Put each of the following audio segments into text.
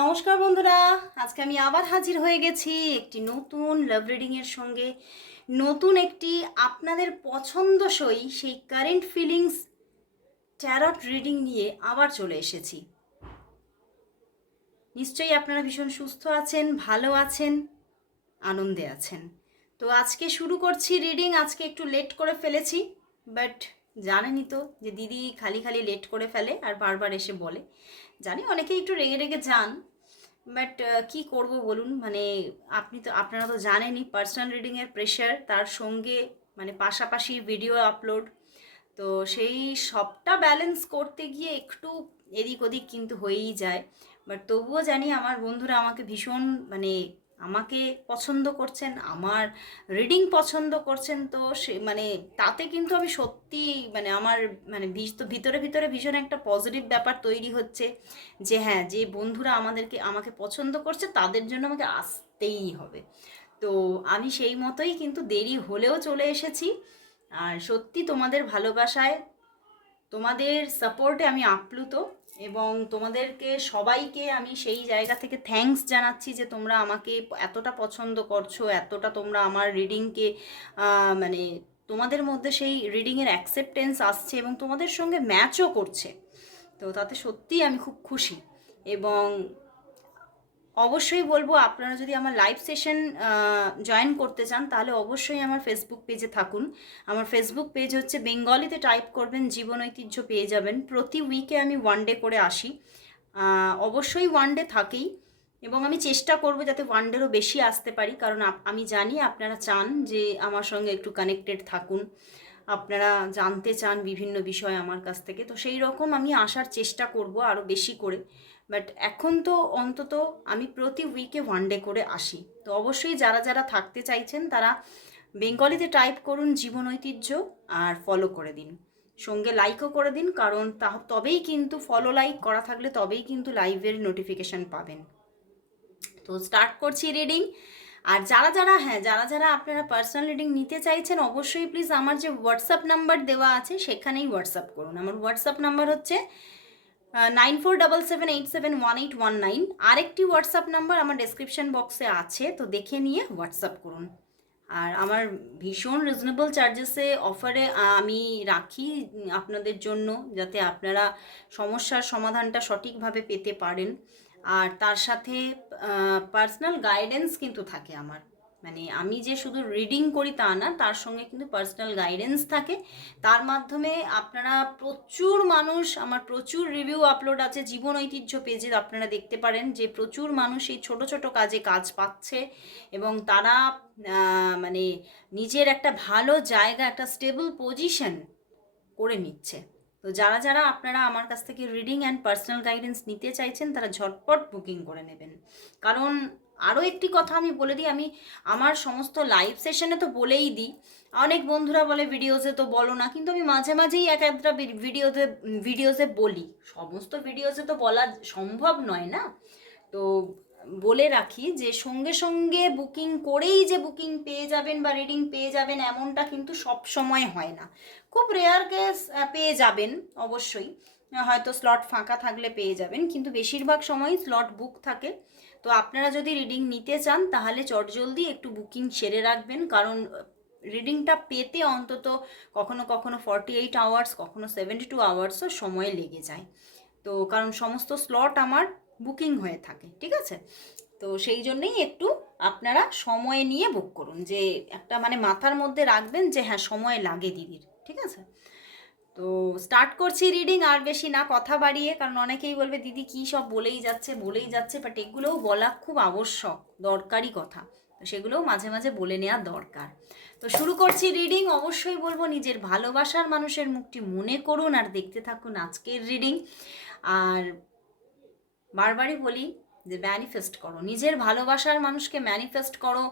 নমস্কার বন্ধুরা, আজকে আমি আবার হাজির হয়ে গেছি একটি নতুন লাভ রিডিংয়ের সঙ্গে। নতুন একটি আপনাদের পছন্দসই সেই কারেন্ট ফিলিংস ট্যারট রিডিং নিয়ে আবার চলে এসেছি। নিশ্চয়ই আপনারা ভীষণ সুস্থ আছেন, ভালো আছেন, আনন্দে আছেন। তো আজকে শুরু করছি রিডিং আজকে একটু লেট করে ফেলেছি বাট জানেনই তো যে দিদি খালি খালি লেট করে ফেলে আর বারবার এসে বলে। জানি অনেকেই একটু রেগে রেগে যান বাট কি করব বলুন? মানে আপনি তো, আপনারা তো জানেনই পার্সোনাল রিডিংয়ের প্রেশার তার সঙ্গে মানে পাশাপাশি ভিডিও আপলোড তো সেই সবটা ব্যালেন্স করতে গিয়ে একটু এদিক ওদিক কিন্তু হয়েই যায়। বাট তবুও জানি আমার বন্ধুরা আমাকে ভীষণ মানে আমাকে পছন্দ করছেন, আমার রিডিং পছন্দ করছেন, তো সে মানে তাতে কিন্তু আমি সত্যি মানে আমার মানে তো ভিতরে ভিতরে ভীষণ একটা পজিটিভ ব্যাপার তৈরি হচ্ছে যে হ্যাঁ যে বন্ধুরা আমাদেরকে, আমাকে পছন্দ করছে তাদের জন্য আমাকে আসতেই হবে। তো আমি সেই মতোই কিন্তু দেরি হলেও চলে এসেছি। আর সত্যি তোমাদের ভালোবাসায়, তোমাদের সাপোর্টে আমি আপ্লুত। এবং তোমাদেরকে সবাইকে আমি সেই জায়গা থেকে থ্যাংকস জানাচ্ছি যে তোমরা আমাকে এতটা পছন্দ করছ, এতটা তোমরা আমার রিডিংকে মানে তোমাদের মধ্যে সেই রিডিংয়ের অ্যাকসেপ্টেন্স আসছে এবং তোমাদের সঙ্গে ম্যাচও করছে। তো তাতে সত্যিই আমি খুব খুশি এবং অবশ্যই বলব, আপনারা যদি আমার লাইভ সেশন জয়েন করতে চান, তাহলে অবশ্যই আমার ফেসবুক পেজে থাকুন। আমার ফেসবুক পেজ হচ্ছে বেঙ্গলিতে টাইপ করবেন, জীবন ঐতিহ্য পেয়ে যাবেন। প্রতি উইকে আমি ওয়ান ডে করে আসি। অবশ্যই ওয়ান ডে থাকেই এবং আমি চেষ্টা করব যাতে ওয়ান ডেরও বেশি আসতে পারি, কারণ আমি জানি আপনারা চান যে আমার সঙ্গে একটু কানেক্টেড থাকুন। আপনারা জানতে চান বিভিন্ন বিষয় আমার কাছ থেকে। তো সেই রকম আমি আসার চেষ্টা করব আরও বেশি করে। বাট এখন তো অন্তত আমি প্রতি উইকে ওয়ান ডে করে আসি। তো অবশ্যই যারা যারা থাকতে চাইছেন, তারা বেঙ্গলিতে টাইপ করুন জীবন ঐতিহ্য আর ফলো করে দিন। সঙ্গে লাইকও করে দিন, কারণ তা তবেই কিন্তু ফলো লাইক করা থাকলে তবেই কিন্তু লাইভের নোটিফিকেশান পাবেন। তো স্টার্ট করছি রিডিং আর যারা যারা হ্যাঁ যারা যারা আপনারা পার্সোনাল রিডিং নিতে চাইছেন, অবশ্যই প্লিজ আমার যে হোয়াটসঅ্যাপ নাম্বার দেওয়া আছে, সেখানেই হোয়াটসঅ্যাপ করুন। আমার হোয়াটসঅ্যাপ নাম্বার হচ্ছে nine four double seven eight seven one eight one nine আরেকটি হোয়াটসঅ্যাপ নাম্বার আমার ডেসক্রিপশন বক্সে আছে, তো দেখে নিয়ে হোয়াটসঅ্যাপ করুন। আর আমার ভীষণ রিজনেবল চার্জেসে অফারে আমি রাখি আপনাদের জন্য, যাতে আপনারা সমস্যার সমাধানটা সঠিকভাবে পেতে পারেন। আর তার সাথে পার্সোনাল গাইডেন্স কিন্তু থাকে আমার। মানে আমি যে শুধু রিডিং করি তা না, তার সঙ্গে কিন্তু পার্সোনাল গাইডেন্স থাকে। তার মাধ্যমে আপনারা প্রচুর মানুষ, আমার প্রচুর রিভিউ আপলোড আছে, জীবন ঐতিহ্য পেজে আপনারা দেখতে পারেন যে প্রচুর মানুষ এই ছোট ছোট কাজে কাজ পাচ্ছে এবং তারা মানে নিজের একটা ভালো জায়গা, একটা স্টেবল পজিশন করে নিচ্ছে। তো যারা যারা আপনারা আমার কাছ থেকে রিডিং অ্যান্ড পার্সোনাল গাইডেন্স নিতে চাইছেন, তারা ঝটপট বুকিং করে নেবেন। কারণ আরও একটি কথা আমি বলে দিই, আমি আমার সমস্ত লাইভ সেশনে তো বলেই দিই। অনেক বন্ধুরা বলে ভিডিওসে তো বলো না, কিন্তু আমি মাঝে মাঝেই এক একটা ভিডিওতে ভিডিওসে বলি। সমস্ত ভিডিওসে তো বলা সম্ভব নয় না? তো বলে রাখি যে, সঙ্গে সঙ্গে বুকিং করেই যে বুকিং পেয়ে যাবেন বা রিডিং পেয়ে যাবেন, এমনটা কিন্তু সব সময় হয় না। খুব রেয়ার কেস পেয়ে যাবেন অবশ্যই। হয়তো স্লট ফাঁকা থাকলে পেয়ে যাবেন, কিন্তু বেশিরভাগ সময় স্লট বুক থাকে। তো আপনারা যদি রিডিং নিতে চান, তাহলে চটজলদি একটু বুকিং সেরে রাখবেন। কারণ রিডিংটা পেতে অন্তত কখনো কখনো ফর্টি এইট আওয়ার্স কখনো সেভেন্টি টু আওয়ার্সও সময় লেগে যায়। তো কারণ সমস্ত স্লট আমার বুকিং হয়ে থাকে, ঠিক আছে? তো সেই জন্যই একটু আপনারা সময় নিয়ে বুক করুন। যে একটা মানে মাথার মধ্যে রাখবেন যে হ্যাঁ সময় লাগে দিদির, ঠিক আছে? তো স্টার্ট করছি রিডিং আর বেশি না, কথা বাড়িয়ে, কারণ অনেকেই বলবে, দিদি, কী সব বলেই যাচ্ছে বলেই যাচ্ছে? বাট এগুলোও বলা খুব আবশ্যক দরকারি কথা। তো সেগুলোও মাঝে মাঝে বলে নেওয়া দরকার। তো শুরু করছি রিডিং অবশ্যই বলব, নিজের ভালোবাসার মানুষের মুখটি মনে করুন আর দেখতে থাকুন আজকের রিডিং আর বারবারই বলি যে ম্যানিফেস্ট করো। নিজের ভালোবাসার মানুষকে ম্যানিফেস্ট করো।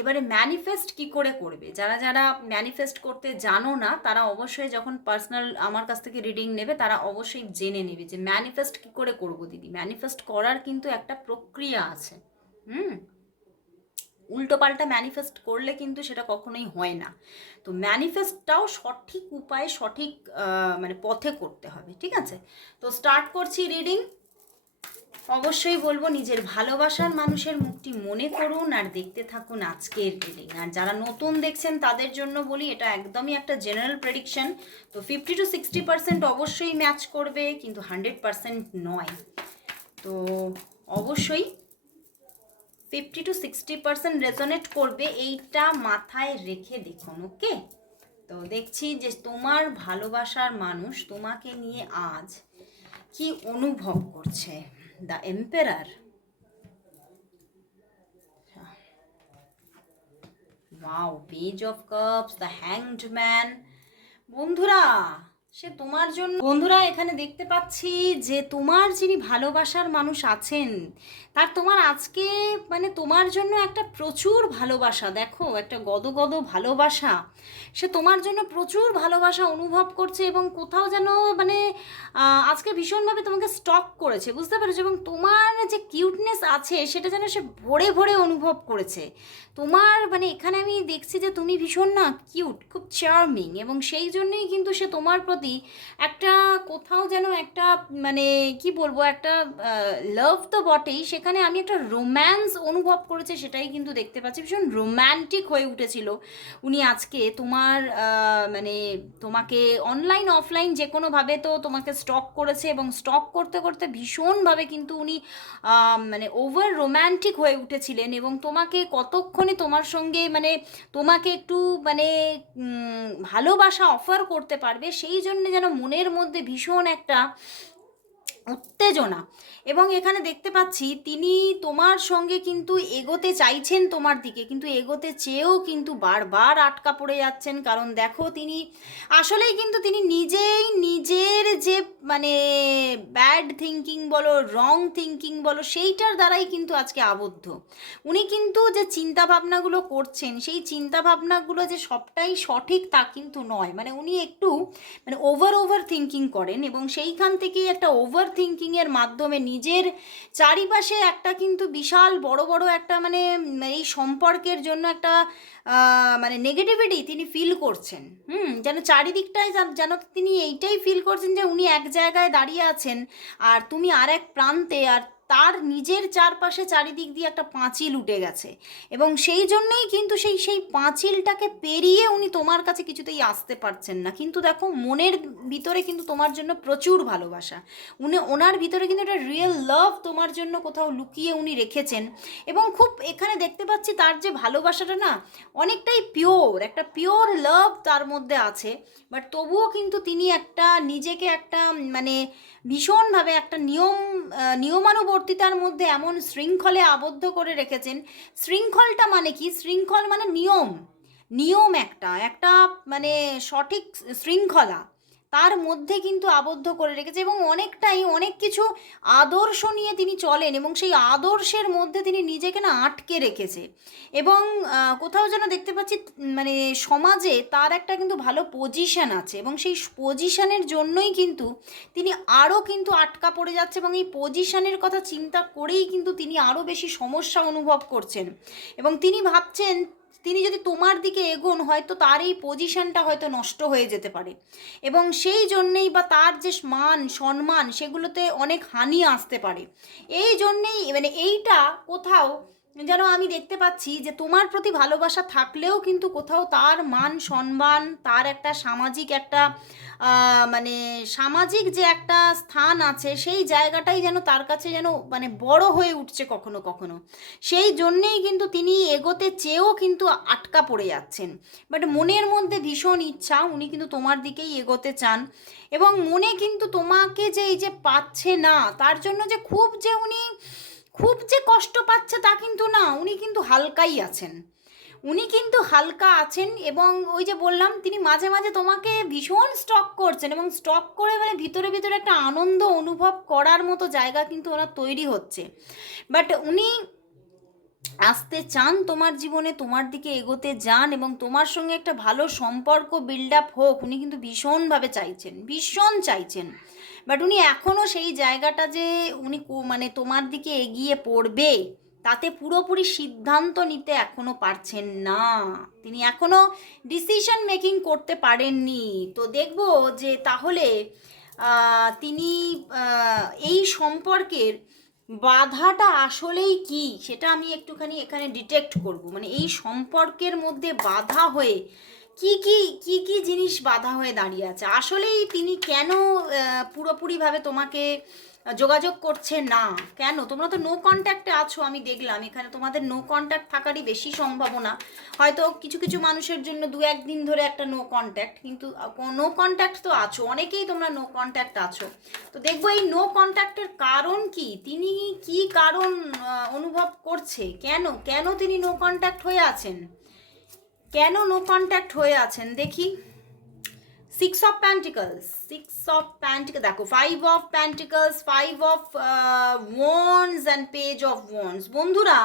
এবারে ম্যানিফেস্ট কি করে করবে? যারা যারা ম্যানিফেস্ট করতে জানো না, তারা অবশ্যই যখন পার্সোনাল আমার কাছ থেকে রিডিং নেবে, তারা অবশ্যই জেনে নেবে যে ম্যানিফেস্ট কি করে করব দিদি? ম্যানিফেস্ট করার কিন্তু একটা প্রক্রিয়া আছে। হুম? উল্টো পাল্টা ম্যানিফেস্ট করলে কিন্তু সেটা কখনোই হয় না। তো ম্যানিফেস্টটাও সঠিক উপায়ে সঠিক মানে পথে করতে হবে, ঠিক আছে? তো স্টার্ট করছি রিডিং অবশ্যই বলব নিজের ভালোবাসার মানুষের মুখটি মনে করুন আর দেখতে থাকুন আজকের রিডিং আর যারা নতুন দেখছেন, তাদের জন্য বলি, এটা একদমই একটা জেনারেল প্রেডিকশন তো ফিফটি টু সিক্সটি পার্সেন্ট অবশ্যই ম্যাচ করবে, কিন্তু হান্ড্রেড পার্সেন্ট নয়। তো অবশ্যই fifty to sixty percent resonate করবে, এইটা মাথায় রেখে দেখুন ওকে তো দেখছি যে তোমার ভালোবাসার মানুষ তোমাকে নিয়ে আজ কি অনুভব করছে। the emperor wow page of cups the hanged man বন্ধুরা সে তোমার জন্য বন্ধুরা, এখানে দেখতে পাচ্ছি যে তোমার যিনি ভালোবাসার মানুষ আছেন, তার তোমার আজকে মানে তোমার জন্য একটা প্রচুর ভালোবাসা। দেখো, একটা গদগদ ভালোবাসা। সে তোমার জন্য প্রচুর ভালোবাসা অনুভব করছে এবং কোথাও যেন মানে আজকে ভীষণভাবে তোমাকে স্টক করেছে, বুঝতে পেরেছ? এবং তোমার যে কিউটনেস আছে, সেটা যেন সে ভরে ভরে অনুভব করেছে। তোমার মানে এখানে আমি দেখছি যে তুমি ভীষণ না কিউট খুব চার্মিং এবং সেই জন্যই কিন্তু সে তোমার প্রতি একটা কোথাও যেন একটা মানে কি বলব একটা লাভ তো বটেই। সেখানে আমি একটা রোম্যান্স অনুভব করেছে সেটাই কিন্তু দেখতে পাচ্ছি। ভীষণ রোম্যান্টিক হয়ে উঠেছিল উনি আজকে। তোমার মানে তোমাকে অনলাইন অফলাইন যে কোনোভাবে তো তোমাকে স্টক করেছে এবং স্টক করতে করতে ভীষণভাবে কিন্তু উনি মানে ওভার রোম্যান্টিক হয়ে উঠেছিলেন এবং তোমাকে কতক্ষণে তোমার সঙ্গে মানে তোমাকে একটু মানে ভালোবাসা অফার করতে পারবে, সেই জন্য যেন মনের মধ্যে ভীষণ একটা উত্তেজনা। এবং এখানে দেখতে পাচ্ছি তিনি তোমার সঙ্গে কিন্তু এগোতে চাইছেন তোমার দিকে, কিন্তু এগোতে চেয়েও কিন্তু বারবার আটকা পড়ে যাচ্ছেন। কারণ দেখো তিনি আসলেই কিন্তু তিনি নিজেই নিজের যে মানে ব্যাড থিঙ্কিং বলো রং থিঙ্কিং বলো, সেইটার দ্বারাই কিন্তু আজকে আবদ্ধ। উনি কিন্তু যে চিন্তা ভাবনাগুলো করছেন, সেই চিন্তা ভাবনাগুলো যে সবটাই সঠিক তা কিন্তু নয়। মানে উনি একটু মানে ওভার ওভার থিঙ্কিং করেন এবং সেইখান থেকেই একটা ওভার থিঙ্কিংয়ের মাধ্যমে নিজের চারিপাশে একটা কিন্তু বিশাল বড় বড় একটা মানে এই সম্পর্কের জন্য একটা মানে নেগেটিভিটি তিনি ফিল করছেন। হুম, যেন চারিদিকটাই যেন- যেন তিনি এইটাই ফিল করছেন যে উনি এক জায়গায় দাঁড়িয়ে আছেন। আর তুমি আর এক প্রান্তে, আর তার নিজের চারপাশে চারিদিক দিয়ে একটা পাঁচিল উঠে গেছে। এবং সেই জন্যেই কিন্তু সেই সেই পাঁচিলটাকে পেরিয়ে উনি তোমার কাছে কিছুতেই আসতে পারছেন না। কিন্তু দেখো মনের ভিতরে কিন্তু তোমার জন্য প্রচুর ভালোবাসা। উনি ওনার ভিতরে কিন্তু একটা রিয়েল লাভ তোমার জন্য কোথাও লুকিয়ে উনি রেখেছেন। এবং খুব এখানে দেখতে পাচ্ছি তার যে ভালোবাসাটা না অনেকটাই পিওর একটা পিওর লাভ তার মধ্যে আছে। বাট তবুও কিন্তু তিনি একটা নিজেকে একটা মানে ভীষণভাবে একটা নিয়ম আহ, নিয়মানুবর্তিতার মধ্যে এমন শৃঙ্খলে আবদ্ধ করে রেখেছেন। শৃঙ্খলটা মানে কি? শৃঙ্খল মানে নিয়ম। নিয়ম একটা একটা মানে সঠিক শৃঙ্খলা। তার মধ্যে কিন্তু আবদ্ধ করে রেখেছে এবং অনেকটাই অনেক কিছু আদর্শ নিয়ে তিনি চলেন এবং সেই আদর্শের মধ্যে তিনি নিজেকে না আটকে রেখেছে। এবং কোথাও যেন দেখতে পাচ্ছি মানে সমাজে তার একটা কিন্তু ভালো পজিশান আছে এবং সেই পজিশানের জন্যই কিন্তু তিনি আরও কিন্তু আটকা পড়ে যাচ্ছে এবং এই পজিশানের কথা চিন্তা করেই কিন্তু তিনি আরও বেশি সমস্যা অনুভব করছেন। এবং তিনি ভাবছেন তিনি যদি তোমার দিকে এগোন, হয়তো তার এই পজিশনটা হয়তো নষ্ট হয়ে যেতে পারে। এবং সেই জন্যেই বা তার যে মান, সম্মান, সেগুলোতে অনেক হানি আসতে পারে। এই জন্যেই মানে এইটা কোথাও যেন আমি দেখতে পাচ্ছি যে তোমার প্রতি ভালোবাসা থাকলেও কিন্তু কোথাও তার মান, সম্মান, তার একটা সামাজিক একটা মানে সামাজিক যে একটা স্থান আছে, সেই জায়গাটাই যেন তার কাছে যেন মানে বড় হয়ে উঠছে কখনো কখনো। সেই জন্যেই কিন্তু তিনি এগোতে চেয়েও কিন্তু আটকা পড়ে যাচ্ছেন। বাট মনের মধ্যে ভীষণ ইচ্ছা উনি কিন্তু তোমার দিকেই এগোতে চান। এবং মনে কিন্তু তোমাকে যে এই যে পাচ্ছে না, তার জন্য যে খুব যে উনি খুব যে কষ্ট পাচ্ছে তা কিন্তু না, উনি কিন্তু হালকাই আছেন। উনি কিন্তু হালকা আছেন এবং ওই যে বললাম, তিনি মাঝে মাঝে তোমাকে ভীষণ স্টক করছেন এবং স্টক করে মানে ভিতরে ভিতরে একটা আনন্দ অনুভব করার মতো জায়গা কিন্তু ওনার তৈরি হচ্ছে। বাট উনি আসতে চান তোমার জীবনে, তোমার দিকে এগোতে যান এবং তোমার সঙ্গে একটা ভালো সম্পর্ক বিল্ড আপ হোক, উনি কিন্তু ভীষণভাবে চাইছেন, ভীষণ চাইছেন। বাট উনি এখনও সেই জায়গাটা যে উনি মানে তোমার দিকে এগিয়ে পড়বে, তাতে পুরোপুরি সিদ্ধান্ত নিতে এখনও পারছেন না। তিনি এখনও ডিসিশন মেকিং করতে পারেননি। তো দেখব যে তাহলে তিনি এই সম্পর্কের বাধাটা আসলেই কি, সেটা আমি একটুখানি এখানে ডিটেক্ট করব। মানে এই সম্পর্কের মধ্যে বাধা হয়ে কি কি কি কি জিনিস বাধা হয়ে দাঁড়িয়ে আছে? আসলেই তিনি কেন পুরোপুরিভাবে তোমাকে যোগাযোগ করছে না? কেন? তোমরা তো নো কন্ট্যাক্টে আছো, আমি দেখলাম। এখানে তোমাদের নো কন্ট্যাক্ট থাকারই বেশি সম্ভাবনা। হয়তো কিছু কিছু মানুষের জন্য দু একদিন ধরে একটা নো কন্ট্যাক্ট কিন্তু নো কন্ট্যাক্ট তো আছো। অনেকেই তোমরা নো কন্ট্যাক্ট আছো। তো দেখব এই নো কন্ট্যাক্টের কারণ কি? তিনি কি কারণ অনুভব করছে? কেন? কেন তিনি নো কন্ট্যাক্ট হয়ে আছেন? কেন নো কন্ট্যাক্ট হয়ে আছেন? দেখি। Six of pentacles six of pentacle দেখো five of pentacles five of wands and page of wands বন্ধুরা,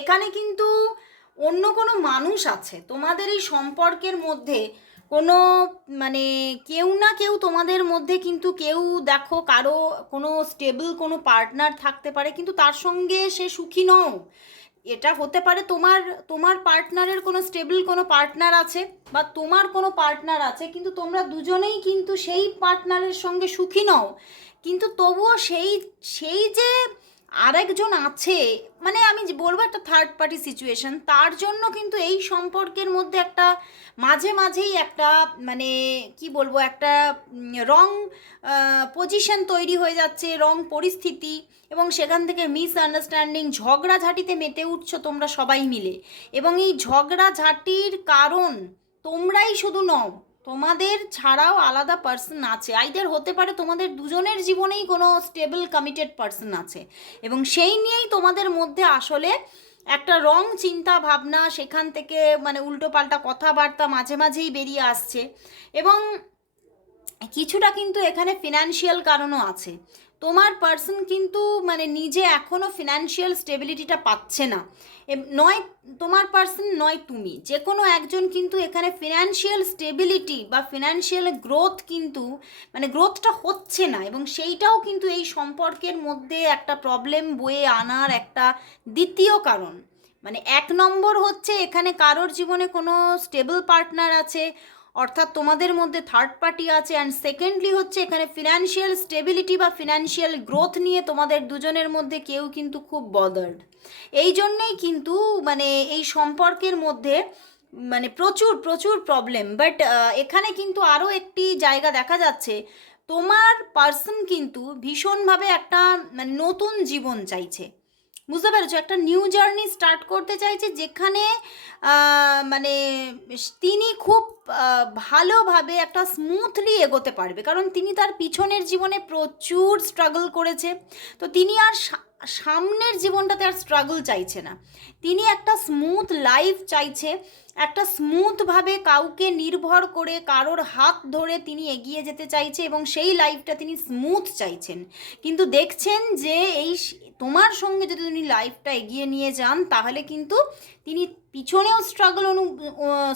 এখানে কিন্তু অন্য কোনো মানুষ আছে। তোমাদের এই সম্পর্কের মধ্যে কোনো মানে কেউ না কেউ তোমাদের মধ্যে কিন্তু কেউ দেখো, কারও কোনো স্টেবল কোনো পার্টনার থাকতে পারে, কিন্তু তার সঙ্গে সে সুখী নও। এটা হতে পারে তোমার তোমার পার্টনারের কোনো স্টেবল কোনো পার্টনার আছে বা তোমার কোনো পার্টনার আছে, কিন্তু তোমরা দুজনেই কিন্তু সেই পার্টনারের সঙ্গে সুখী নও। কিন্তু তবুও সেই সেই যে আরেকজন আছে মানে আমি বলব একটা থার্ড পার্টি সিচুয়েশন তার জন্য কিন্তু এই সম্পর্কের মধ্যে একটা মাঝে মাঝেই একটা মানে কি বলব, একটা রং পজিশন তৈরি হয়ে যাচ্ছে রং পরিস্থিতি এবং সেখান থেকে মিস আন্ডারস্ট্যান্ডিং ঝগড়াঝাটিতে মেতে উঠছো তোমরা সবাই মিলে। এবং এই ঝগড়াঝাটির কারণ তোমরাই শুধু নও তোমাদের ছাড়াও আলাদা পার্সন আছে। আইদের হতে পারে তোমাদের দুজনের জীবনেই কোনো স্টেবল কমিটেড পার্সন আছে। এবং সেই নিয়েই তোমাদের মধ্যে আসলে একটা রং চিন্তা ভাবনা, সেখান থেকে মানে উল্টোপাল্টা কথাবার্তা মাঝে মাঝেই বেরিয়ে আসছে। এবং কিছুটা কিন্তু এখানে ফিনান্সিয়াল কারণও আছে। তোমার পার্সন কিন্তু মানে নিজে এখনও ফিনান্সিয়াল স্টেবিলিটিটা পাচ্ছে না। নয়, তোমার পার্সন নয় তুমি। যে কোনো একজন কিন্তু এখানে ফিনান্সিয়াল স্টেবিলিটি বা ফিনান্সিয়াল গ্রোথ কিন্তু মানে গ্রোথটা হচ্ছে না এবং সেইটাও কিন্তু এই সম্পর্কের মধ্যে একটা প্রবলেম বয়ে আনার একটা দ্বিতীয় কারণ। মানে এক নম্বর হচ্ছে এখানে কারোর জীবনে কোনো স্টেবল পার্টনার আছে অর্থাৎ তোমাদের মধ্যে থার্ড পার্টি আছে অ্যান্ড সেকেন্ডলি হচ্ছে এখানে ফিনান্সিয়াল স্টেবিলিটি বা ফিনান্সিয়াল গ্রোথ নিয়ে তোমাদের দুজনের মধ্যে কেউ কিন্তু খুব বদার্ড এই জন্যেই কিন্তু মানে এই সম্পর্কের মধ্যে মানে প্রচুর প্রচুর প্রবলেম বাট এখানে কিন্তু আরও একটি জায়গা দেখা যাচ্ছে। তোমার পার্সন কিন্তু ভীষণভাবে একটা মানে নতুন জীবন চাইছে। বুঝতে পেরেছ? একটা নিউ জার্নি স্টার্ট করতে চাইছে যেখানে মানে তিনি খুব ভালোভাবে একটা স্মুথলি এগোতে পারবে। কারণ তিনি তার পিছনের জীবনে প্রচুর স্ট্রাগল করেছে। তো তিনি আর সামনের জীবনটাতে আর স্ট্রাগল চাইছে না। তিনি একটা স্মুথ লাইফ চাইছে। একটা স্মুথভাবে কাউকে নির্ভর করে, কারোর হাত ধরে তিনি এগিয়ে যেতে চাইছে এবং সেই লাইফটা তিনি স্মুথ চাইছেন। কিন্তু দেখছেন যে এই তোমার সঙ্গে যদি তিনি লাইফটা এগিয়ে নিয়ে যান, তাহলে কিন্তু তিনি পিছনেও স্ট্রাগল অনু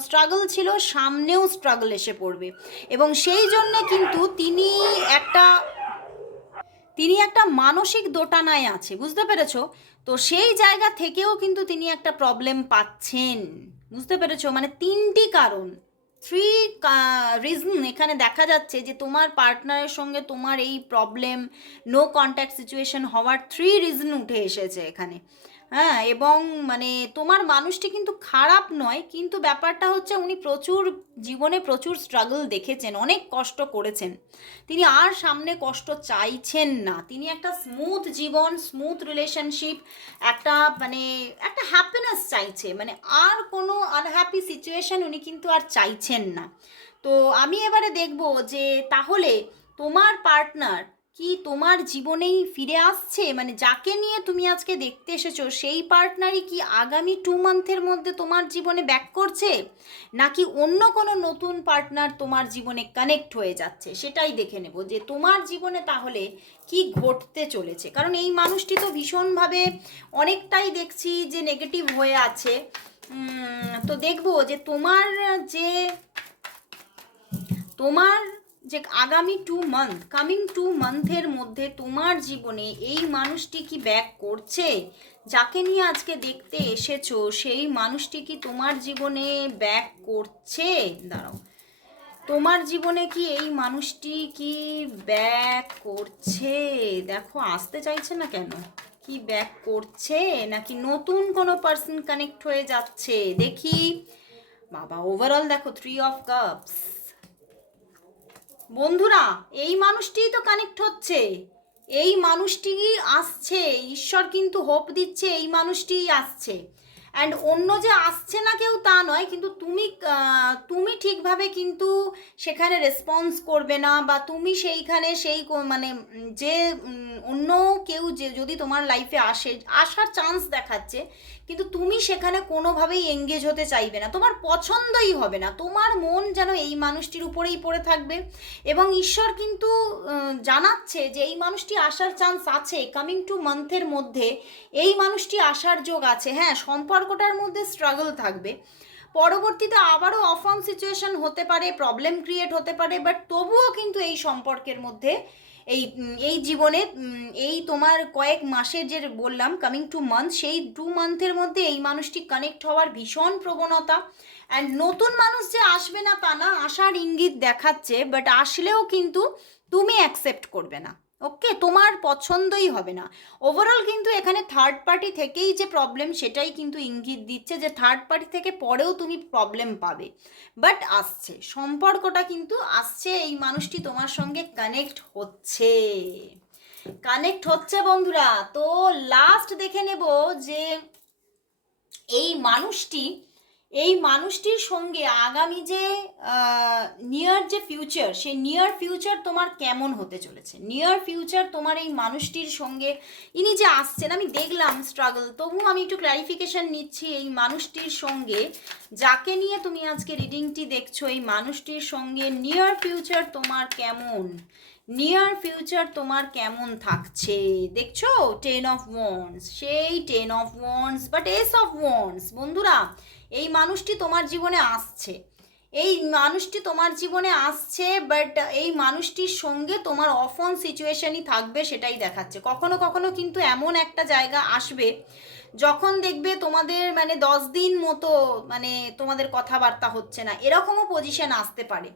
স্ট্রাগল ছিল, সামনেও স্ট্রাগল এসে পড়বে। এবং সেই জন্যে কিন্তু তিনি একটা তিনি একটা মানসিক দোটানায় আছে, বুঝতে পেরেছ? তো সেই জায়গা থেকেও কিন্তু তিনি একটা প্রবলেম পাচ্ছেন, বুঝতে পেরেছ? মানে তিনটি কারণ। থ্রি রিজন এখানে দেখা যাচ্ছে যে তোমার পার্টনারের সঙ্গে তোমার এই প্রবলেম নো কন্ট্যাক্ট সিচুয়েশন হওয়ার থ্রি রিজন উঠে এসেছে এখানে। হ্যাঁ এবং মানে তোমার মানুষটি কিন্তু খারাপ নয়, কিন্তু ব্যাপারটা হচ্ছে উনি প্রচুর জীবনে প্রচুর স্ট্রাগল দেখেছেন, অনেক কষ্ট করেছেন। তিনি আর সামনে কষ্ট চাইছেন না। তিনি একটা স্মুথ জীবন স্মুথ রিলেশনশিপ একটা মানে একটা হ্যাপিনেস চাইছে। মানে আর কোনো আনহ্যাপি সিচুয়েশন উনি কিন্তু আর চাইছেন না। তো আমি এবারে দেখব যে তাহলে তোমার পার্টনার কি তোমার জীবনেই ফিরে আসছে? মানে যাকে নিয়ে তুমি আজকে দেখতে এসেছ, সেই পার্টনারই কি আগামী টু মান্থের মধ্যে তোমার জীবনে ব্যাক করছে? নাকি অন্য কোনো নতুন পার্টনার তোমার জীবনে কানেক্ট হয়ে যাচ্ছে? সেটাই দেখে নেব। যে তোমার জীবনে তাহলে কি ঘটতে চলেছে? কারণ এই মানুষটি তো ভীষণভাবে অনেকটাই দেখছি যে নেগেটিভ হয়ে আছে। তো দেখব যে তোমার যে, তোমার যে আগামী টু মান্থ কামিং টু মান্থের মধ্যে তোমার জীবনে এই মানুষটি কি ব্যাক করছে? যাকে নিয়ে আজকে দেখতে এসেছ, সেই মানুষটি কি তোমার জীবনে ব্যাক করছে? দাঁড়াও। তোমার জীবনে কি এই মানুষটি কি ব্যাক করছে? দেখো, আসতে চাইছে না কেন? কি ব্যাক করছে? নাকি নতুন কোনো পার্সন কানেক্ট হয়ে যাচ্ছে? দেখি। বাবা ওভারঅল দেখো থ্রি অফ কাপস বন্ধুরা, এই মানুষটিই তো কানেক্ট হচ্ছে। এই মানুষটি আসছে, ঈশ্বর কিন্তু হোপ দিচ্ছে, এই মানুষটিই আসছে। অ্যান্ড অন্য যে আসছে না কেউ তা নয়, কিন্তু তুমি তুমি ঠিকভাবে কিন্তু সেখানে রেসপন্স করবে না বা তুমি সেইখানে সেই মানে যে অন্য কেউ যে, যদি তোমার লাইফে আসে, আসার চান্স দেখাচ্ছে, কিন্তু তুমি সেখানে কোনোভাবেই এঙ্গেজ হতে চাইবে না। তোমার পছন্দই হবে না। তোমার মন যেন এই মানুষটির উপরেই পড়ে থাকবে। এবং ঈশ্বর কিন্তু জানাচ্ছে যে এই মানুষটি আসার চান্স আছে। কামিং টু মান্থের মধ্যে এই মানুষটি আসার যোগ আছে। হ্যাঁ সম্পর্কটার মধ্যে স্ট্রাগল থাকবে। পরবর্তীতে আবারও অফার্ম সিচুয়েশন হতে পারে প্রবলেম ক্রিয়েট হতে পারে বাট তবুও কিন্তু এই সম্পর্কের মধ্যে এই এই জীবনে এই তোমার কয়েক মাসের যে বললাম কামিং টু মান্থ সেই টু মান্থের মধ্যে এই মানুষটি কানেক্ট হওয়ার ভীষণ প্রবণতা। অ্যান্ড নতুন মানুষ যে আসবে না তা না আসার ইঙ্গিত দেখাচ্ছে বাট আসলেও কিন্তু তুমি অ্যাকসেপ্ট করবে না। ওকে, তোমার পছন্দই হবে না। ওভারঅল কিন্তু এখানে থার্ড পার্টি থেকেই যে প্রবলেম সেটাই কিন্তু ইঙ্গিত দিচ্ছে যে থার্ড পার্টি থেকে পরেও তুমি প্রবলেম পাবে। বাট আসছে, সম্পর্কটা কিন্তু আসছে, এই মানুষটি তোমার সঙ্গে কানেক্ট হচ্ছে। কানেক্ট হচ্ছে বন্ধুরা, তো লাস্ট দেখে নেব যে এই মানুষটি এই মানুষটির সঙ্গে আগামী যে নিয়ার যে ফিউচার সেই নিয়ার ফিউচার তোমার কেমন হতে চলেছে? নিয়ার ফিউচার তোমার এই মানুষটির সঙ্গে, ইনি যে আসছেন, আমি দেখলাম স্ট্রাগল তবু আমি একটু ক্ল্যারিফিকেশন নিচ্ছি, এই মানুষটির সঙ্গে, যাকে নিয়ে তুমি আজকে রিডিংটি দেখছ, এই মানুষটির সঙ্গে নিয়ার ফিউচার তোমার কেমন? নিয়ার ফিউচার তোমার কেমন থাকছে? দেখছ? টেন অফ ওয়ান্স সেই ten of wands but ace of wands বন্ধুরা, এই মানুষটি তোমার জীবনে আসছে। এই মানুষটি তোমার জীবনে আসছে বাট এই মানুষটির সঙ্গে তোমার অফন সিচুয়েশনই থাকবে সেটাই দেখাচ্ছে। কখনো কখনো কিন্তু এমন একটা জায়গা আসবে, যখন দেখবে তোমাদের মানে দশ দিন মতো মানে তোমাদের কথাবার্তা হচ্ছে না, এরকমও পজিশন আসতে পারে।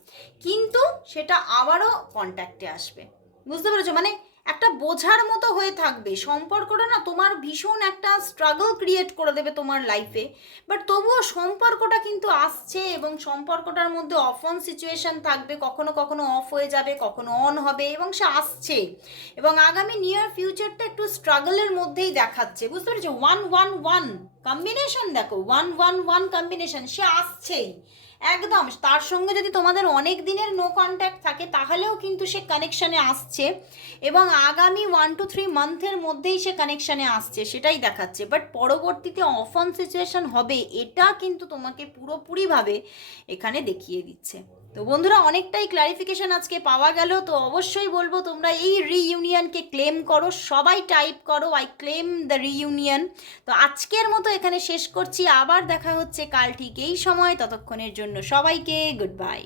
কিন্তু সেটা আবারও কন্ট্যাক্টে আসবে। বুঝতে পেরেছ? মানে একটা বোঝার মতো হয়ে থাকবে। সম্পর্কটা না তোমার ভীষণ একটা স্ট্রাগল ক্রিয়েট করে দেবে তোমার লাইফে বাট তবুও সম্পর্কটা কিন্তু আসছে এবং সম্পর্কটার মধ্যে অফ অন সিচুয়েশন থাকবে, কখনো কখনো অফ হয়ে যাবে, কখনো অন হবে এবং সে আসছে। এবং আগামী নিয়ার ফিউচারটা একটু স্ট্রাগলের মধ্যেই দেখাচ্ছে। বুঝতে পেরেছ? ওয়ান ওয়ান ওয়ান কম্বিনেশন দেখো। ওয়ান ওয়ান ওয়ান কম্বিনেশন সে আসছেই। একদম, তার সঙ্গে যদি তোমাদের অনেক দিনের নো কন্ট্যাক্ট থাকে, তাহলেও কিন্তু সে কানেকশানে আসছে এবং আগামী ওয়ান টু থ্রি মান্থের মধ্যেই সে কানেকশানে আসছে, সেটাই দেখাচ্ছে। বাট পরবর্তীতে অফ অন সিচুয়েশন হবে, এটা কিন্তু তোমাকে পুরোপুরিভাবে এখানে দেখিয়ে দিচ্ছে। তো বন্ধুরা, অনেকটাই ক্লারিফিকেশন আজকে পাওয়া গেল। তো অবশ্যই বলব, তোমরা এই রিইউনিয়নকে ক্লেম করো, সবাই টাইপ করো আই ক্লেম দ্য রিইউনিয়ন তো আজকের মতো এখানে শেষ করছি, আবার দেখা হচ্ছে কাল ঠিক এই সময়, ততক্ষণের জন্য সবাইকে গুড বাই